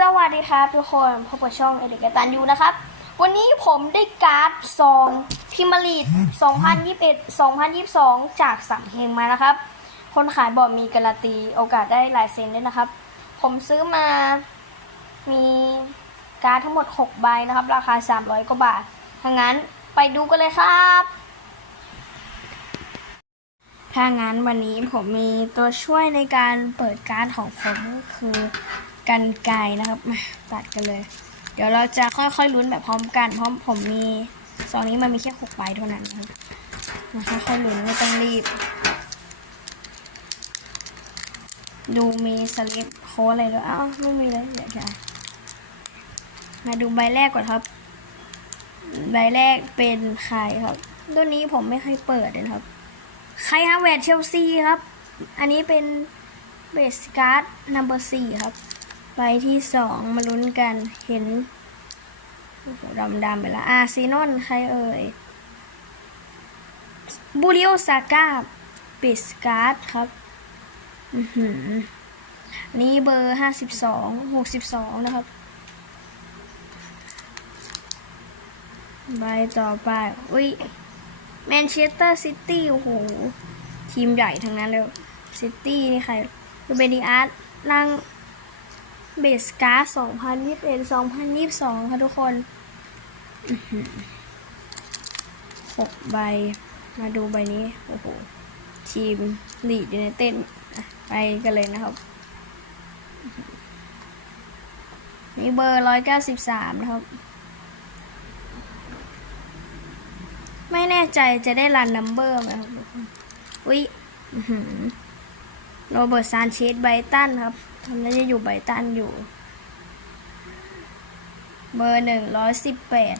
สวัสดีครับทุกคนพบกับช่องเอเดกตันยูนะครับ วันนี้ผมได้การ์ดซองพิมารีด2021 2022 จากสังเฮงมานะครับ คนขายบอกมีการันตีโอกาสได้ลายเซ็นด้วยนะครับ ผมซื้อมามีการ์ดทั้งหมด 6 ใบนะครับ ราคา 300 กว่าบาทถ้างั้นไปดูกันเลยครับ ถ้างั้นวันนี้ผมมีตัวช่วยในการเปิดการ์ดของผมก็คือ กันไกรนะครับมาตัดกันเลย เดี๋ยวเราจะค่อยๆลุ้นแบบพร้อมกันเพราะผมมีซองนี้มันมีแค่หกใบเท่านั้นนะครับมาค่อยๆลุ้นไม่ต้องรีบ ดูมีสลิปโค้ดอะไรด้วยอ้าวไม่มีเลยเดี๋ยวจะมาดูใบแรกก่อนครับ ใบแรกเป็นใครครับตัวนี้ผมไม่เคยเปิดเลยนะครับ ใครฮะแวดเชลซีครับ อันนี้เป็นเบสการ์ดนัมเบอร์สี่ครับ ใบที่สองมาลุ้นกันเห็นโอ้โหดำๆไปแล้วอาร์ซีนอลใครเอ่ยบูริโอซาก้าเบสการ์ดครับอือหืออันนี้เบอร์ห้าสิบสองหกสิบสองนะครับ ใบต่อไป อุ้ยแมนเชสเตอร์ซิตี้ โอ้โห ทีมใหญ่ทั้งนั้นเลย ซิตี้นี่ใครรูเบนิอาร์ตร่าง เบสการ์สองพันยี่สิบเอ็ดสองพันยี่สิบสองค่ะทุกคนหกใบ มาดูใบนี้ โอ้โห ทีมลีดอยู่ในเต้นไปกันเลยนะครับ นี่เบอร์ร้อยเก้าสิบสามนะครับ ไม่แน่ใจจะได้รันนัมเบอร์ไหมครับทุกคนอุ้ย โรเบิร์ตซานเชสไบตันครับทำน่าจะอยู่ไบตันอยู่ เบอร์หนึ่งร้อยสิบแปด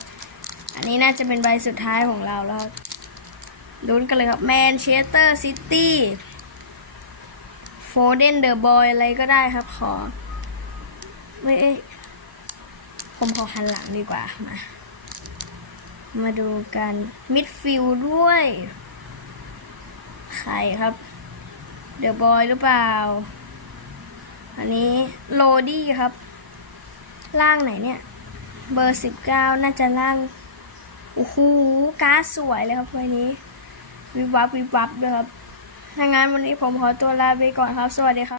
อันนี้น่าจะเป็นใบสุดท้ายของเราแล้วลุ้นกันเลยครับแมนเชสเตอร์ซิตี้โฟเดนเดอะบอยอะไรก็ได้ครับขอไม่เอ้ผมขอหันหลังดีกว่า มา มาดูกันมิดฟิลด้วย ใครครับ เดอะบอยหรือเปล่า อันนี้โรดี้ครับ ล่างไหนเนี่ย เบอร์สิบเก้าน่าจะล่าง โอ้โหการ์ดสวยเลยครับวันนี้ วิบวับวิบวับด้วยครับถ้างั้นวันนี้ผมขอตัวลาไปก่อนครับ สวัสดีครับ